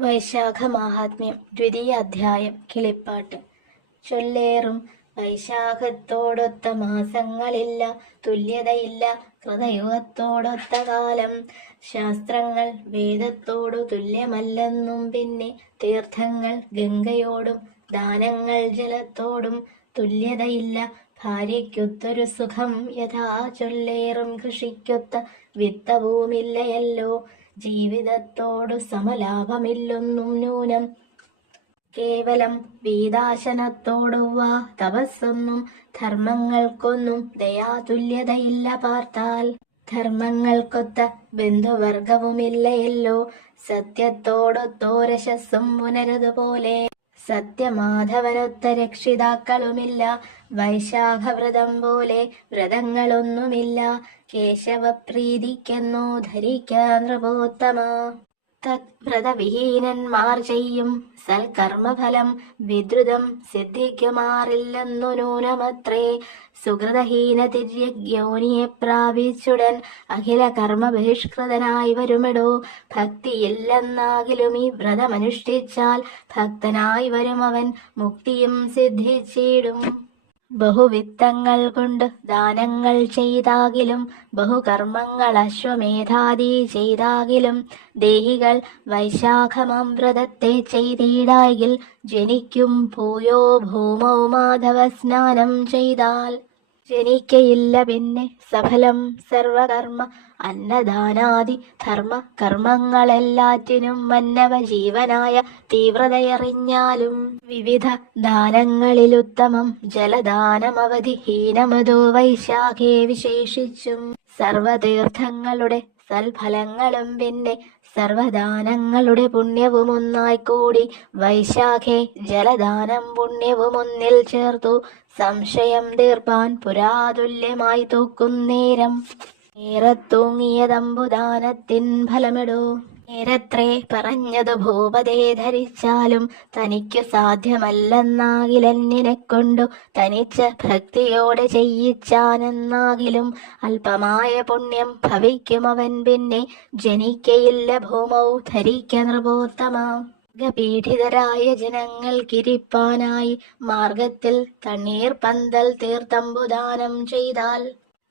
വൈശാഖ മാഹാത്മ്യം ദ്വിതീയ അധ്യായം. കിളിപ്പാട്ട്. ചൊല്ലേറും വൈശാഖത്തോടൊത്ത മാസങ്ങളില്ല, തുല്യതയില്ല കൃതയുഗത്തോടൊത്ത കാലം. ശാസ്ത്രങ്ങൾ വേദത്തോടു തുല്യമല്ലെന്നും പിന്നെ തീർത്ഥങ്ങൾ ഗംഗയോടും ദാനങ്ങൾ ജലത്തോടും തുല്യതയില്ല. ഭാര്യയ്ക്കൊത്തൊരു സുഖം യഥാ ചൊല്ലേറും കൃഷിക്കൊത്ത വിത്തവുമില്ലയല്ലോ. ജീവിതത്തോടു സമലാഭമില്ലൊന്നും നൂനം. കേവലം വീതാശനത്തോടുവാ തപസ്സൊന്നും ധർമ്മങ്ങൾക്കൊന്നും ദയാതുല്യതയില്ല പാർത്താൽ. ധർമ്മങ്ങൾക്കൊത്ത ബന്ധുവർഗവുമില്ലയല്ലോ. സത്യത്തോടൊത്തോരശസ്സും പുനരതുപോലെ സത്യമാധവനൊത്ത രക്ഷിതാക്കളുമില്ല. വൈശാഖവ്രതം പോലെ വ്രതങ്ങളൊന്നുമില്ല. കേശവപ്രീതിക്കെന്നോ ധരിക്കാൻ നൃപോത്തമ. തദ്വ്രതവിഹീനന്മാർ ചെയ്യും സൽക്കർമ്മഫലം വിദ്രുതം സിദ്ധിക്കുമാറില്ലെന്നു നൂനമത്രേ. സുകൃതഹീനതിര്യജ്ഞോനിയെ പ്രാപിച്ചുടൻ അഖില കർമ്മ ബഹിഷ്കൃതനായി വരുമെടോ. ഭക്തിയില്ലെന്നാകിലും ഈ വ്രതമനുഷ്ഠിച്ചാൽ ഭക്തനായി വരുമവൻ, മുക്തിയും സിദ്ധിച്ചിടും. ബഹുവിത്തങ്ങൾ കൊണ്ട് ദാനങ്ങൾ ചെയ്താകിലും ബഹുകർമ്മങ്ങൾ അശ്വമേധാദി ചെയ്താകിലും ദേഹികൾ വൈശാഖമാം വ്രതത്തെ ചെയ്തിടായിൽ ജനിക്കും ഭൂയോ ഭൂമൗ മാധവ സ്നാനം ചെയ്താൽ. ജനിക്കയില്ല പിന്നെ സഫലം സർവകർമ്മ അന്നദാനാദി ധർമ്മ കർമ്മങ്ങളെല്ലാറ്റിനും മന്നവ ജീവനായ തീവ്രതയറിഞ്ഞാലും. വിവിധ ദാനങ്ങളിലുത്തമം ജലദാനമവധി ഹീനമതോ വൈശാഖേ വിശേഷിച്ചും. സർവതീർത്ഥങ്ങളുടെ സൽഫലങ്ങളും പിന്നെ സർവദാനങ്ങളുടെ പുണ്യവും ഒന്നായിക്കൂടി വൈശാഖേ ജലദാനം പുണ്യവും ഒന്നിൽ ചേർത്തു സംശയം തീർപ്പാൻ പുരാതുല്യമായി തൂക്കുന്നേരം. നേരത്തൂങ്ങിയതമ്പുദാനത്തിൻ ഫലമിടൂ. നേരത്രേ പറഞ്ഞതു ഭൂപതേ ധരിച്ചാലും തനിക്കു സാധ്യമല്ലെന്നാകിലെന്നിനെ കൊണ്ടു തനിച്ച ഭക്തിയോടെ ചെയ്യിച്ചാനെന്നാകിലും അല്പമായ പുണ്യം ഭവിക്കുമവൻ പിന്നെ ജനിക്കയില്ല ഭൂമൗ ധരിക്ക നൃപോത്തമ. പീഡിതരായ ജനങ്ങൾക്കിരിപ്പാനായി മാർഗത്തിൽ തണ്ണീർ പന്തൽ തീർത്തമ്പുദാനം ചെയ്താൽ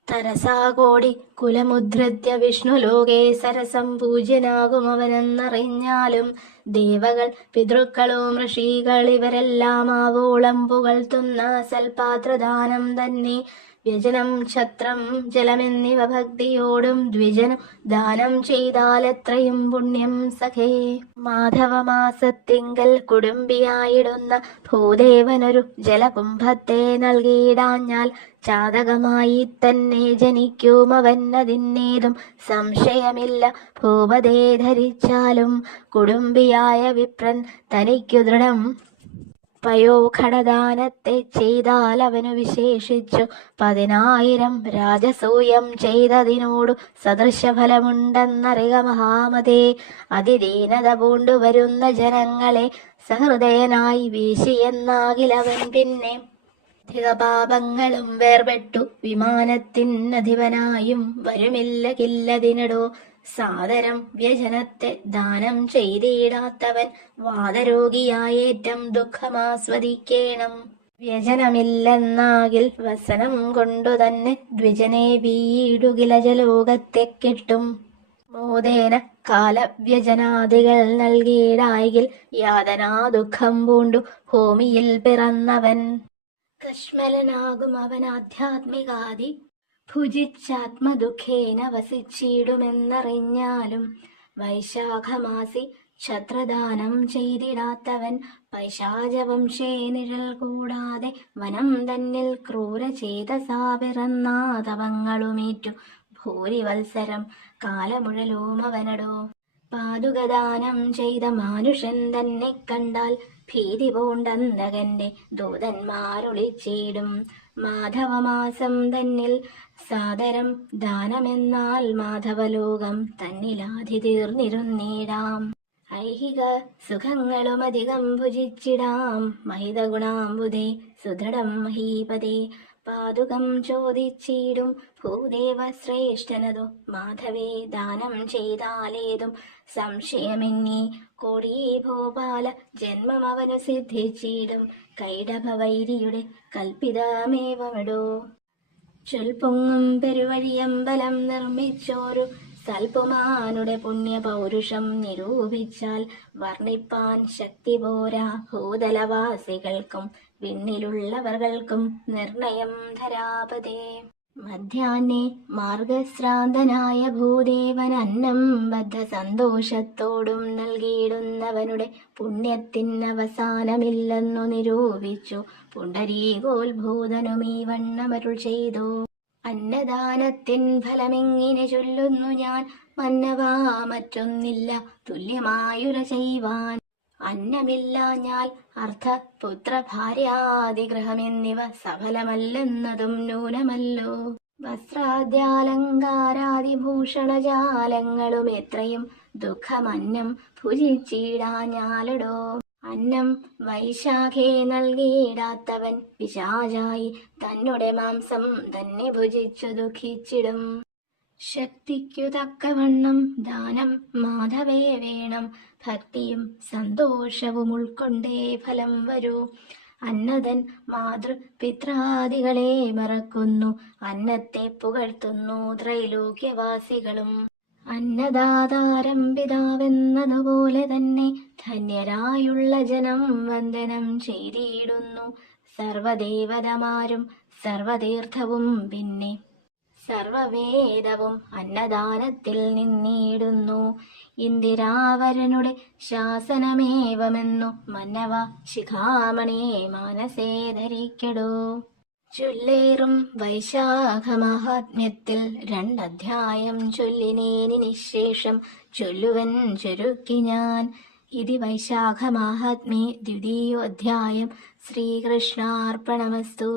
തരസാകോടി കുലമുദ്ധൃത്യ വിഷ്ണുലോകേ സരസം പൂജ്യനാകുമവനെന്നറിഞ്ഞാലും. ദേവകൾ പിതൃക്കളും ഋഷികൾ ഇവരെല്ലാം ആവോളം പുകഴ്ത്തുന്ന സൽപാത്രദാനം തന്നെ. വ്യജനം ഛത്രം ജലമെന്നിവ ഭക്തിയോടും ദ്വിജനു ദാനം ചെയ്താൽ എത്രയും പുണ്യം സഖേ. മാധവമാസത്തിങ്കൽ കുടുംബിയായിടുന്ന ഭൂദേവനൊരു ജലകുംഭത്തെ നൽകിയിടാഞ്ഞാൽ ചാതകമായി തന്നെ ജനിക്കുമവന്നതിന്നേതും സംശയമില്ല. ഭൂപതേ ധരിച്ചാലും കുടുംബിയായ വിപ്രൻ തനിക്കു ദൃഢം പയോഘടദാനത്തെ ചെയ്താൽ അവനു വിശേഷിച്ചു 10,000 രാജസൂയം ചെയ്തതിനോടു സദൃശഫലമുണ്ടെന്നറിക മഹാമതേ. അതിദീനത പൂണ്ടുവരുന്ന ജനങ്ങളെ സഹൃദയനായി വീശിയെന്നാകിലവൻ പിന്നെ അധികപാപങ്ങളും വേർപെട്ടു വിമാനത്തിനധിപനായും വരുമില്ല കില്ലതിനിടോ. സാദരം വ്യജനത്തെ ദാനം ചെയ്തിടാത്തവൻ വാദരോഗിയായേറ്റം ദുഃഖമാസ്വദിക്കേണം. വ്യജനമില്ലെന്നാകിൽ വസനം കൊണ്ടു തന്നെ ദ്വിജനെ വീടുകില ജലോകത്തെ കിട്ടും. മോദേന കാലവ്യജനാദികൾ നൽകിയിടായിൽ യാതനാ ദുഃഖം പൂണ്ടു ഭൂമിയിൽ പിറന്നവൻ കശ്മലനാകും. അവൻ ആധ്യാത്മികാദി ഭുജിച്ചാത്മദുഃഖേന വസിച്ചിടുമെന്നറിഞ്ഞാലും വൈശാഖമാസി ക്ഷത്രദാനം ചെയ്തിടാത്തവൻ പൈശാചവംശേ നിഴൽ കൂടാതെ വനം തന്നിൽ ക്രൂരചേതസാ പിറന്നാതവങ്ങളുമേറ്റു ഭൂരിവത്സരം കാലമുഴലോമവനടോ. പാതുകദാനം ചെയ്ത മാനുഷൻ തന്നെ കണ്ടാൽ ഭീതി പൂണ്ടന്തകന്റെ ദൂതന്മാരൊളിച്ചിടും. മാധവമാസം തന്നിൽ സാദരം ദാനമെന്നാൽ മാധവലോകം തന്നിലാധി തീർന്നിരുന്നിടാം. ഐഹിക സുഖങ്ങളുമധികം ഭുജിച്ചിടാം മഹിതഗുണാംബുദേ സുദൃഢം മഹീപതേ. പാതുകം ചോദിച്ചിടും ഭൂദേവ ശ്രേഷ്ഠനതു മാധവേ ദാനം ചെയ്താലേതും സംശയമെന്നീ കോടീ ഭോപാല ജന്മം അവനു സിദ്ധിച്ചിടും കൈടഭവൈരിയുടെ കൽപ്പിതമേവമിടോ. ചൊൽപ്പൊങ്ങും പെരുവഴിയമ്പലം നിർമ്മിച്ചോരു സൽപുമാനുടെ പുണ്യ പൗരുഷം നിരൂപിച്ചാൽ വർണ്ണിപ്പാൻ ശക്തി പോരാ ഭൂതലവാസികൾക്കും വിണ്ണിലുള്ളവർകൾക്കും നിർണയം ധരാപതേ. മധ്യാഹ്നേ മാർഗശ്രാന്തനായ ഭൂദേവൻ അന്നം ബദ്ധ സന്തോഷത്തോടും നൽകിയിടുന്നവനുടെ പുണ്യത്തിനവസാനമില്ലെന്നു നിരൂപിച്ചു പുണ്ടരീകോത്ഭൂതനും ഈ വണ്ണമരുൾ ചെയ്തു. അന്നദാനത്തിൻ ഫലമെങ്ങിനെ ചൊല്ലുന്നു ഞാൻ, മന്നവാ മറ്റൊന്നില്ല തുല്യമായുര ചെയ്വാൻ. അന്നമില്ലാഞ്ഞാൽ അർത്ഥ പുത്ര ഭാര്യാദിഗ്രഹമെന്നിവ സഫലമല്ലെന്നതും നൂനമല്ലോ. വസ്ത്രാദ്യാലങ്കാരാദിഭൂഷണജാലങ്ങളും എത്രയും ദുഃഖമന്നം ഭുജിച്ചിടാഞ്ഞാലടോ. അന്നം വൈശാഖേ നൽകിയിടാത്തവൻ പിശാചായി തന്നുടെ മാംസം തന്നെ ഭുജിച്ചു ദുഃഖിച്ചിടും. ശക്തിക്കു തക്കവണ്ണം ദാനം മാധവേ വേണം, ഭക്തിയും സന്തോഷവും ഉൾക്കൊണ്ടേ ഫലം വരൂ. അന്നദൻ മാതൃപിത്രാദികളെ മറക്കുന്നു, അന്നത്തെ പുകഴ്ത്തുന്നു ത്രൈലോക്യവാസികളും. അന്നദാതാരം പിതാവെന്നതുപോലെ തന്നെ ധന്യരായുള്ള ജനം വന്ദനം ചെയ്തിടുന്നു. സർവദേവതമാരും സർവതീർത്ഥവും പിന്നെ സർവവേദവും അന്നദാനത്തിൽ നിന്നിടുന്നു. ഇന്ദിരാവരനുടെ ശാസനമേവമെന്നു മന്നവ ശിഖാമണിയെ മാനസേ ധരിക്കടോ. ചൊല്ലേറും വൈശാഖമഹാത്മ്യത്തിൽ 2 അധ്യായം ചൊല്ലിനേനി നിശേഷം ചൊല്ലുവൻ ചുരുക്കി ഞാൻ. ഇതി വൈശാഖമാഹാത്മ്യേ 2ാധ്യായം. ശ്രീകൃഷ്ണാർപ്പണമസ്തു.